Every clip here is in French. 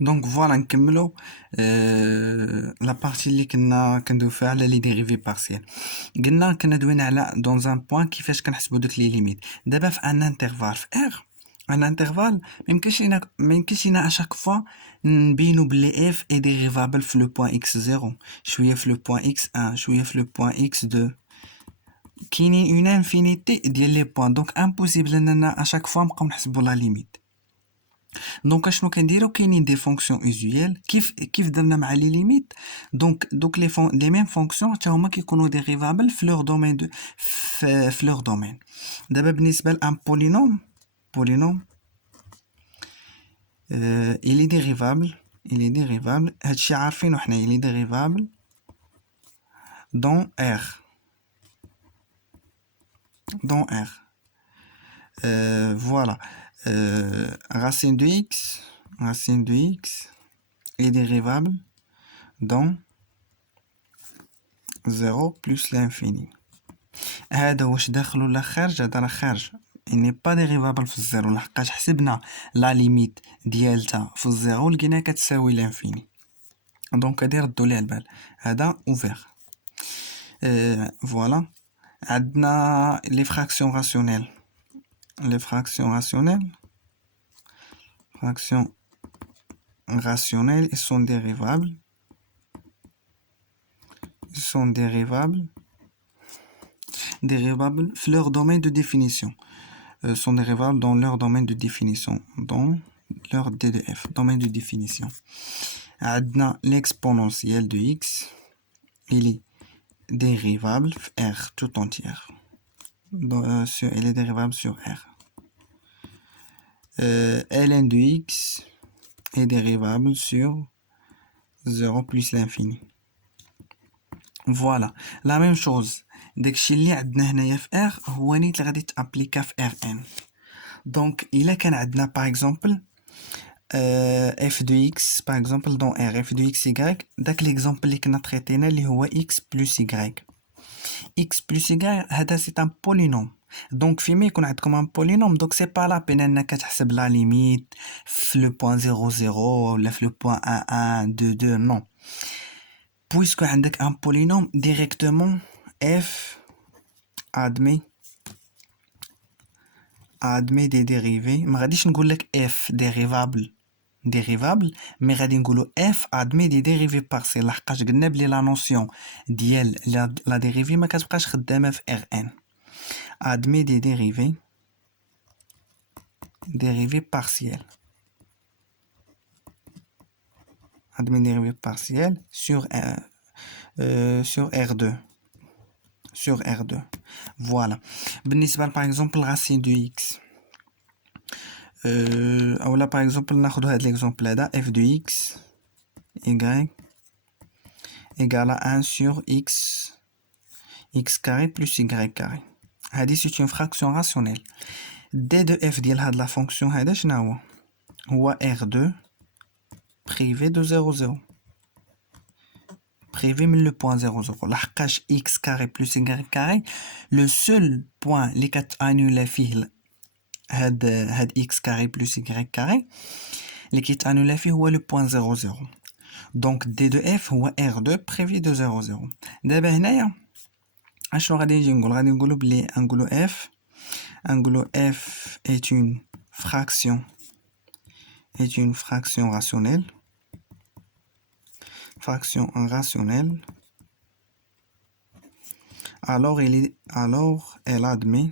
دونك فوالا نكملوا لا بارتي اللي كندويو فيها على لي ديريفي بارسيال. كنا دوينا على دون ان بوين كيفاش كنحسبوا دوك لي ليميت. دابا في ان انترفال في ار، ان انترفال ما يمكنش لينا اشاك فوا نبينوا بلي اف اي ديريفابل في لو بوين اكس 0، شويه في لو بوين اكس 1، شويه في لو بوين اكس 2. كاينين اون انفينيتي ديال لي بوين، دونك امبوسيبل اننا اشاك فوا نبقاو نحسبوا لا ليميت. دونك اشنو كنديرو؟ كاينين دي فونكسيون اوزيال كيف درنا مع لي ليميت. دوك لي ميم فونكسيون حتى هما كيكونوا ديريفابل في لور دومين في لور دومين. دابا بالنسبه لان بولينوم il est dérivable هادشي عارفينو حنا. il est dérivable dans R voilà. Racine de x est dérivable dans 0 plus l'infini. هذا واش داخل ولا خارج؟ هذا راه خارج. il n'est pas dérivable في الزيرو لحقاش حسبنا لا ليميت ديالتها في الزيرو لقيناها كتساوي لانفيني. دونك هادي ردوا ليها البال، هذا اوفير. فوالا. عندنا لي فراكسيون راسيونيل. ils sont dérivables في leur domaine de définition. Sont dérivables dans leur domaine de définition, dans leur DDF, domaine de définition. عندنا l'exponentielle de x, il est dérivable R tout entière. Elle est dérivable sur R. ln de x est dérivable sur 0 plus l'infini. Voilà. La même chose. داكشي اللي عندنا هنايا في R هو نيت اللي غادي تابليكا في Rn. دونك الا كان عندنا باغ اكزومبل f de x par exemple dans R, f de xy، داك ليكزامبل اللي كنا تريتينا اللي هو x plus y. x plus y هذا سي ان بولينوم. دونك فيما يكون عندكم ان بولينوم، دونك سي با لا بين انك تحسب لا ليميت في لو بوين 0 0 ولا في لو بوين 1 1 2 2 نو. بويسكو عندك ان بولينوم ديريكتومون f admet des dérivés. ما غاديش نقول لك f dérivable مي غادي نقولوا f admet des dérivés partiels لحقاش قلنا بلي لا نوسيون ديال لا ديريفي ما كتبقاش خدامه في Rn. admet des dérivés partiels. admet des dérivés partiels sur R2. Voilà. بالنسبه par exemple racine de x. ou là par exemple ناخذ هذا l'exemple هذا f de x y égale à 1 sur x carré plus y carré. هذه c'est une fraction rationnelle. d de f ديال هاد la fonction هذا شنو هو r2 privé de 0 0 privé من le point 0 0 لحقاش x carré plus y carré le seul point اللي كتانولا فيه هاد x carré plus y carré اللي كيتانولا فيه هو le point 0 0. donc d de f هو r2 privé de 0 0. دابا هنايا اشنو غادي نجي نقول؟ غادي نقولوا بلي نقولوا f est une fraction rationnelle. Alors elle admet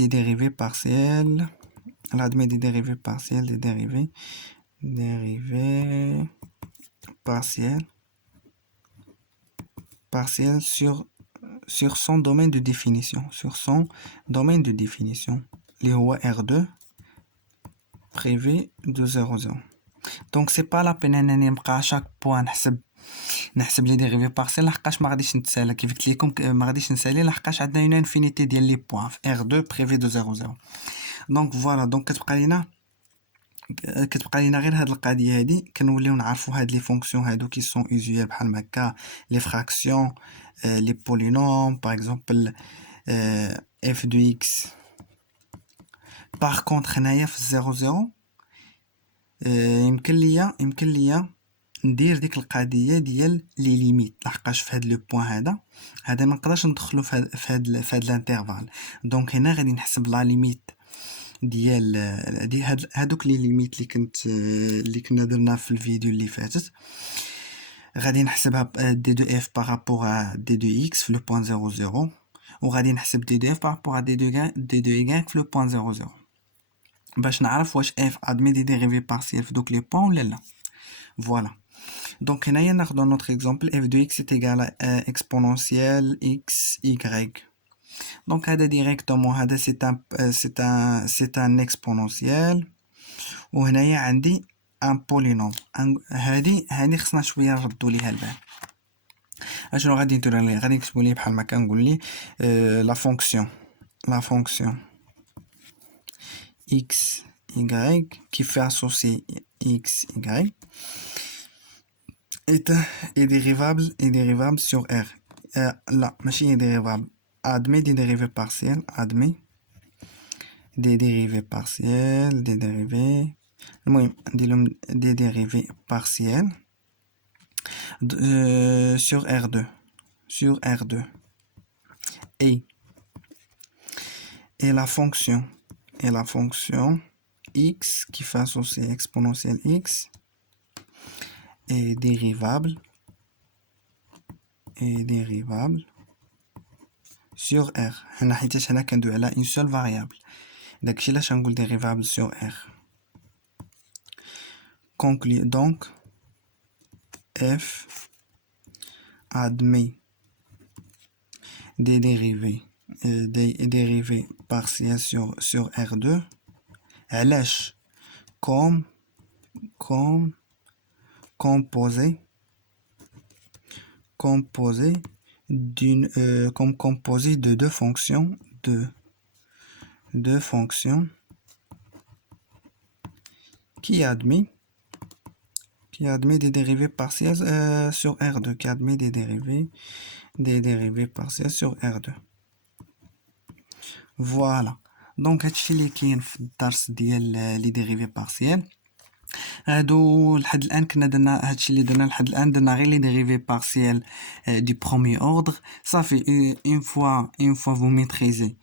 des dérivés partiels. Elle admet des dérivés partiels, des dérivés partiels sur son domaine de définition. اللي هو R2 privé de 0 0. donc c'est pas la peine انني نبقى chaque point نحسب لي ديريفي بارسيل لحقاش ما غاديش نتسالى. كيف قلت لكم ما غاديش نسالي لحقاش عندنا اون انفينيتي ديال لي بوين في R2 privé de 0 0. دونك فوالا. دونك كتبقى لينا غير هاد القضيه هادي. كنوليو نعرفوا هاد لي فونكسيون هادو كي سون اوزيال بحال هكا لي فراكسيون لي بولينوم باغ اكزومبل f de x. باغ كونطخ هنايا في 0 0 يمكن ليا ندير ديك القضيه ديال لي ليميت، لحقاش في هذا لو بوين هذا ما نقدرش ندخلو في هاد الانترفال. دونك هنا غادي نحسب لا ليميت ديال هادوك لي ليميت اللي كنا درنا في الفيديو اللي فاتت. غادي نحسبها دي دو اف بارابور دي دو اكس في لو بوين 00، وغادي نحسب دي دو اف بارابور دي دو ايغريك في لو بوين 00 باش نعرف واش اف ادمي دي ديريفي بارسيال في دوك لي بوين ولا لا. فوالا. دونك هنايا ناخدو نوتر اكزومبل اف دو اكس est égal à exponentielle x y. دونك هذا ديريكتومون هذا سي ان exponentiel، وهنايا عندي ان بولينوم. هذه خصنا شويه نردو ليها البال. اشنو غادي ندير ليه؟ غادي نكتبو ليه بحال ما كنقول ليه لا فونكسيون x y qui fait associer x y est dérivable sur R. là ماشي est dérivable. admet des dérivés partiels. admet des dérivés partiels. المهم نديرلهم des dérivés partiels sur R2 et la fonction x qui fait associer exponentielle x est dérivable sur R. هنا حيتاش هنا كندوي على une seule variable، داكشي علاش غنقول dérivable sur R. conclut donc f admet des dérivés partiels sur R2 علاش comme composé de deux fonctions qui admet des dérivés partiels sur R2 qui admet des dérivés partiels sur R2. voilà. دونك هادشي اللي كاين في الدرس ديال لي ديريفي بارسيال. هادو لحد الان كنا درنا هادشي اللي درنا لحد الان، درنا غير لي ديريفي بارسيال دو بروميير اوردر. صافي اون فوا vous maîtrisez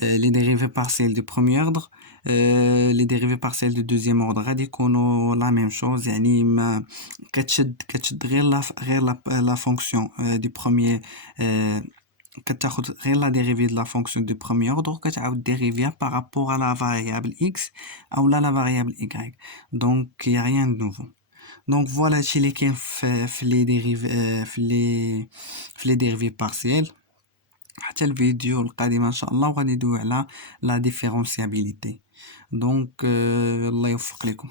les dérivés partiels du premier ordre، les dérivés partiels du deuxième ordre غادي يكونوا لا ميم شوز. يعني ما كتشد غير لا فونكسيون دو بروميير، كتاخد غير لا ديريفي de la fonction du premier ordre وكتعاود ديريفيها par rapport à la variable x ou la variable y. donc il y a rien de nouveau. donc voilà هادشي اللي كاين في لي ديريف في لي ديريفي بارسيال. حتى الفيديو القادم ان شاء الله وغادي ندوي على لا ديفيرونسيابيليتي. دونك الله يوفق لكم.